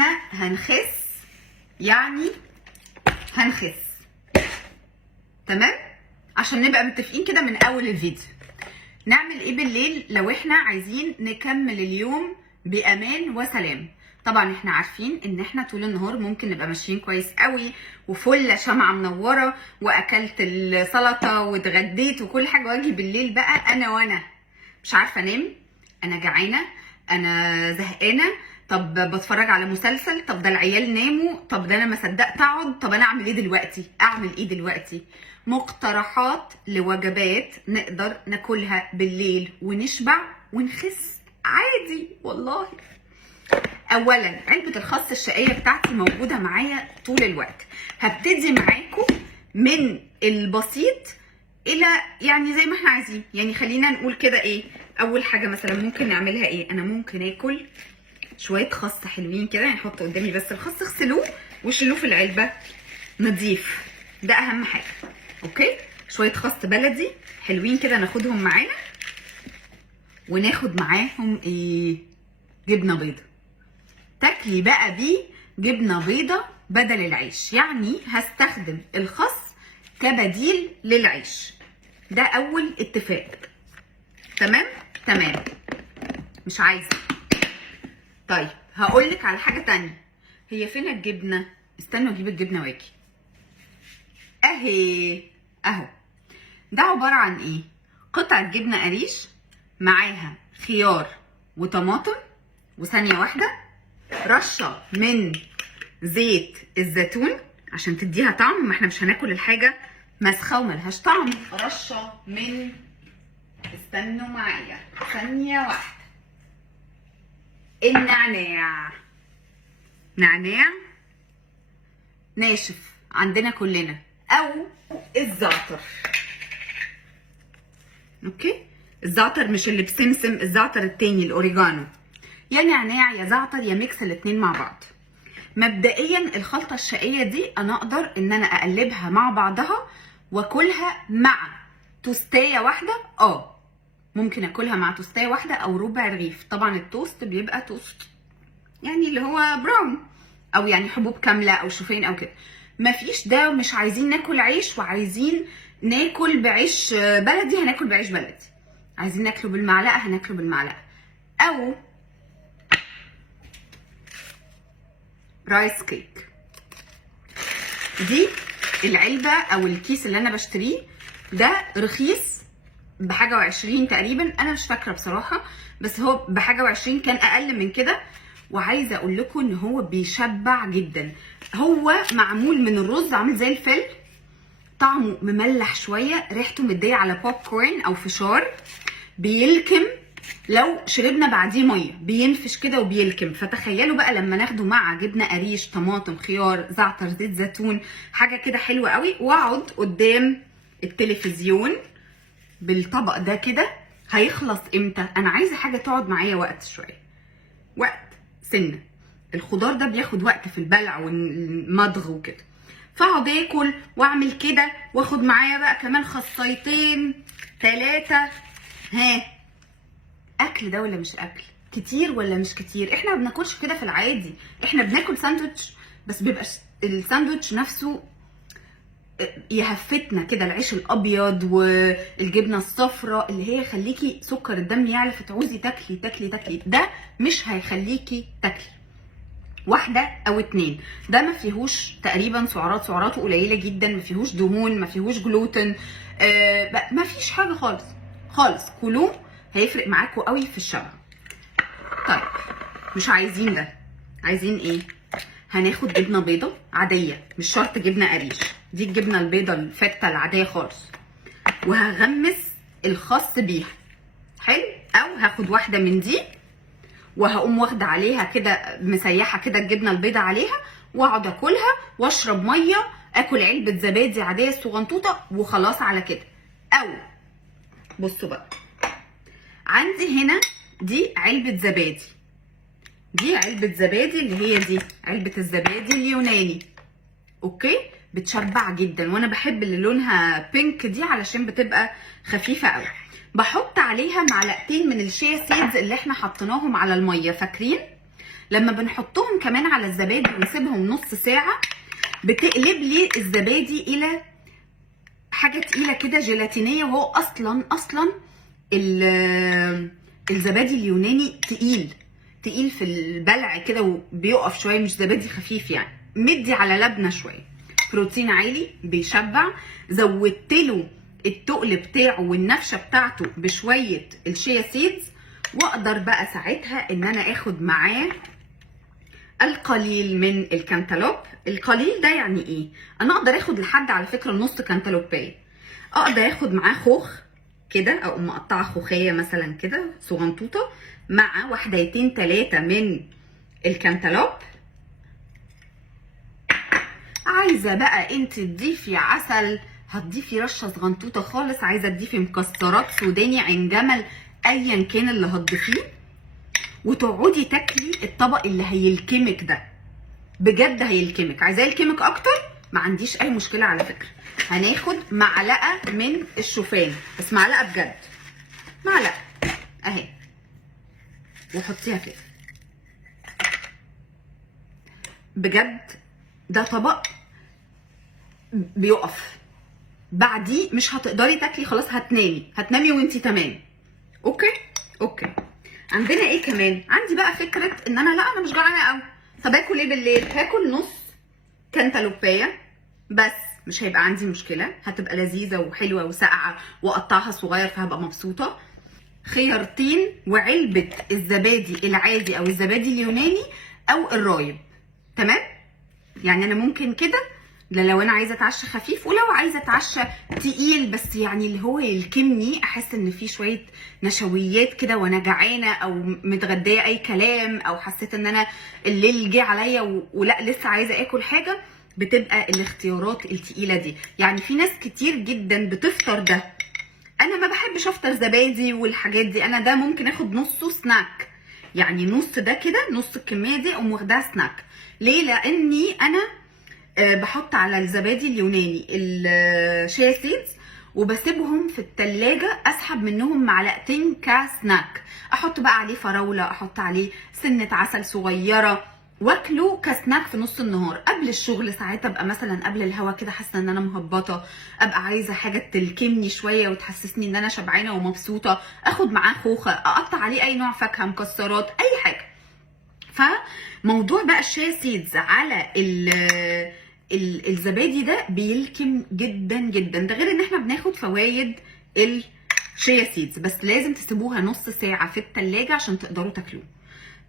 احنا هنخس، يعني هنخس. تمام؟ عشان نبقى متفقين كده من اول الفيديو. نعمل ايه بالليل لو احنا عايزين نكمل اليوم بامان وسلام؟ طبعا احنا عارفين ان احنا طول النهار ممكن نبقى ماشيين كويس قوي وفله شمعه منوره واكلت السلطه واتغديت وكل حاجه، واجي بالليل بقى انا مش عارفه انام، انا جعانه، انا زهقانه، طب بتفرج على مسلسل، طب ده العيال ناموا، طب ده انا ما صدقت اقعد، طب انا اعمل ايه دلوقتي؟ مقترحات لوجبات نقدر ناكلها بالليل ونشبع ونخس عادي والله. اولا علبه الخس الشقيه بتاعتي موجوده معايا طول الوقت. هبتدي معاكم من البسيط الى يعني زي ما احنا عايزين. يعني خلينا نقول كده ايه اول حاجه مثلا ممكن نعملها ايه. انا ممكن اكل شويه خس حلوين كده، يعني احط قدامي بس الخس، اغسلوه وشيلوه في العلبه نضيف، ده اهم حاجه. اوكي، شويه خس بلدي حلوين كده ناخدهم معانا، وناخد معاهم ايه؟ جبنه بيضه. تاكلي بقى بيه جبنه بيضه بدل العيش، يعني هستخدم الخس كبديل للعيش. ده اول اتفاق. تمام. مش عايزه. طيب هقولك على حاجه تانية. هي فين الجبنه؟ استنوا اجيب الجبنه واجي. اهو. ده عباره عن ايه؟ قطعه جبنه قريش معاها خيار وطماطم، وثانيه واحده رشه من زيت الزيتون عشان تديها طعم، ما احنا مش هناكل الحاجه مسخه وملهاش طعم. رشه من، استنوا معايا ثانيه واحده، النعناع. نعناع ناشف عندنا كلنا، او الزعتر. اوكي، الزعتر مش اللي بسمسم، الزعتر التاني الاوريجانو. يا نعناع يا زعتر يا ميكس الاتنين مع بعض. مبدئيا الخلطه الشقيه دي انا اقدر ان انا اقلبها مع بعضها واكلها مع توستايه واحده. ممكن اكلها مع توستايه واحده او ربع رغيف. طبعا التوست بيبقى توست يعني اللي هو براون، او يعني حبوب كامله او شوفان او كده. مفيش ده، مش عايزين ناكل عيش وعايزين ناكل بعيش بلدي، هناكل بعيش بلدي. عايزين ناكله بالمعلقه هناكله بالمعلقه. او رايس كيك. دي العلبه او الكيس اللي انا بشتريه ده رخيص بحاجه وعشرين تقريبا، انا مش فاكره بصراحه، بس هو بحاجه وعشرين، كان اقل من كده. وعايزه اقول لكم ان هو بيشبع جدا. هو معمول من الرز، عامل زي الفل، طعمه مملح شويه، ريحته مديه على بوب كورن او فشار، بيلكم لو شربنا بعديه ميه، بينفش كده وبيلكم. فتخيلوا بقى لما ناخده مع جبنه قريش، طماطم، خيار، زعتر، زيت زيتون، حاجه كده حلوه قوي. واقعد قدام التلفزيون بالطبق ده كده. هيخلص امتى؟ انا عايزه حاجه تقعد معايا وقت شويه، وقت سنه. الخضار ده بياخد وقت في البلع والمضغ وكده، فاقعد اكل واعمل كده واخد معايا بقى كمان خصايتين 3. اكل ده ولا مش اكل؟ كتير ولا مش كتير؟ احنا ما بناكلش كده في العادي، احنا بناكل ساندوتش بس بيبقى الساندوتش نفسه يهفتنا كده، العيش الابيض والجبنه الصفراء اللي هي خليكي سكر الدم يعلى فتعوزي تاكلي. ده مش هيخليكي تاكلي. واحده او 2. ده ما فيهوش تقريبا سعراته قليله جدا، ما فيهوش دهون، ما فيهوش جلوتين، ما فيش حاجه خالص. كلوه هيفرق معاكم قوي في الشبع. طيب مش عايزين ده، عايزين ايه؟ هناخد جبنه بيضه عاديه، مش شرط جبنه قريش، دي الجبنه البيضه الفته العاديه خالص، وهغمس الخس بيها. حلو. او هاخد واحده من دي وهقوم واخده عليها كده مسيحه كده الجبنه البيضه عليها، واقعد اكلها واشرب ميه، اكل علبه زبادي عاديه صغنطوطه وخلاص على كده. او بصوا بقى، عندي هنا دي علبه زبادي، دي علبه زبادي اللي هي دي علبه الزبادي اليوناني. اوكي، بتشبع جدا، وانا بحب اللي لونها بينك دي علشان بتبقى خفيفه قوي. بحط عليها معلقتين من الشيا سيدز اللي احنا حطيناهم على الميه، فاكرين؟ لما بنحطهم كمان على الزبادي ونسيبهم نص ساعه بتقلب لي الزبادي الى حاجه تقيله كده جيلاتينيه، وهو اصلا الزبادي اليوناني تقيل في البلع كده وبيقف شويه، مش زبادي خفيف يعني، مدي على لبنه شويه، بروتين عالي بيشبع. زودت له التقل بتاعه والنفشه بتاعته بشويه الشيا سيدز، واقدر بقى ساعتها ان انا اخد معاه القليل من الكانتالوب. القليل ده يعني ايه؟ انا اقدر اخد لحد على فكره نص كانتالوبايه، اقدر اخد معاه خوخ كده، او مقطعه خوخيه مثلا كده صغنطوطه، مع وحدتين 3 من الكانتالوب. عايزه بقى انت تضيفي عسل هتضيفي رشه صغنطوطه خالص، عايزه تضيفي مكسرات سوداني عين جمل ايا كان اللي هتضيفيه، وتقعدي تاكلي الطبق اللي هيلكمك ده، بجد هيلكمك. عايزاه يلكمك اكتر ما عنديش اي مشكله على فكره. هناخد معلقه من الشوفان، بس معلقه بجد، معلقه اهي، وحطيها كده بجد. ده طبق بيقف بعديه مش هتقدري تاكلي، خلاص هتنامي وانتي تمام. اوكي. عندنا ايه كمان؟ عندي بقى فكره ان انا مش جعانه قوي، طب اكل ايه بالليل؟ هاكل نص كانتالوبايه بس، مش هيبقى عندي مشكله، هتبقى لذيذه وحلوه وساقعه واقطعها صغير فهبقى مبسوطه. خيارتين وعلبه الزبادي العادي او الزبادي اليوناني او الرايب، تمام؟ يعني انا ممكن كده، ده لو انا عايزه اتعشى خفيف، ولو عايزه اتعشى تقيل بس يعني اللي هو يلكمني، احس ان في شويه نشويات كده وانا جعانه او متغديه اي كلام، او حسيت ان انا الليل جه عليا ولا لسه عايزه اكل حاجه، بتبقى الاختيارات التقيله دي. يعني في ناس كتير جدا بتفطر ده، انا ما بحبش افطر زبادي والحاجات دي، انا ده ممكن اخد نصه سناك، يعني نص ده كده، نص الكميه دي اقوم واخداها سناك. ليه؟ لاني انا بحط على الزبادي اليوناني الشيا سيدز وبسيبهم في التلاجة، اسحب منهم معلقتين كسناك، احط بقى عليه فراولة، احط عليه سنة عسل صغيرة، واكله كسناك في نص النهار قبل الشغل. ساعات ابقى مثلا قبل الهوا كده حاسه ان انا مهبطه، ابقى عايزه حاجه تلكمني شويه وتحسسني ان انا شبعانه ومبسوطه، اخد معاه خوخه، اقطع عليه اي نوع فاكهه، مكسرات، اي حاجه. فموضوع بقى الشيا سيدز على الزبادي ده بيلكم جدا جدا، ده غير ان احنا بناخد فوايد الشيا سيدز، بس لازم تسيبوها نص ساعه في التلاجة عشان تقدروا تاكلوه.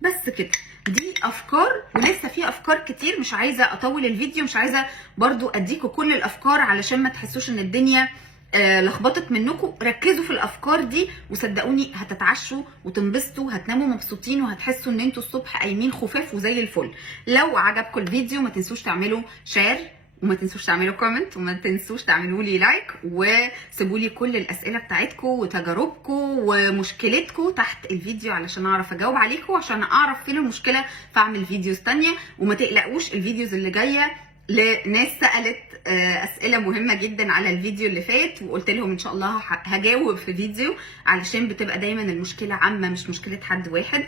بس كده، دي افكار، ولسه في افكار كتير، مش عايزه اطول الفيديو، مش عايزه برضو اديكوا كل الافكار علشان ما تحسوش ان الدنيا لخبطت منكم. ركزوا في الافكار دي وصدقوني هتتعشوا وتنبسطوا، هتناموا مبسوطين، وهتحسوا ان انتوا الصبح قايمين خفاف وزي الفل. لو عجبكم الفيديو ما تنسوش تعملوا شير، وما تنسوش تعملوا كومنت، وما تنسوش تعملوا لي لايك، وسيبوا لي كل الاسئله بتاعتكم وتجاربكم ومشكلتكم تحت الفيديو علشان اعرف اجاوب عليكم، عشان اعرف فين المشكله فاعمل فيديوز تانية. وما تقلقوش، الفيديوز اللي جايه لناس سالت اسئله مهمه جدا على الفيديو اللي فات، وقلت لهم ان شاء الله هجاوب في فيديو، علشان بتبقى دايما المشكله عامه مش مشكله حد واحد.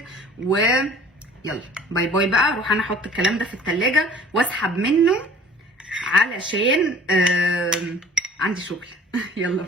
يلا باي باي بقى، اروح انا احط الكلام ده في التلاجة واسحب منه علشان عندي شغل. يلا.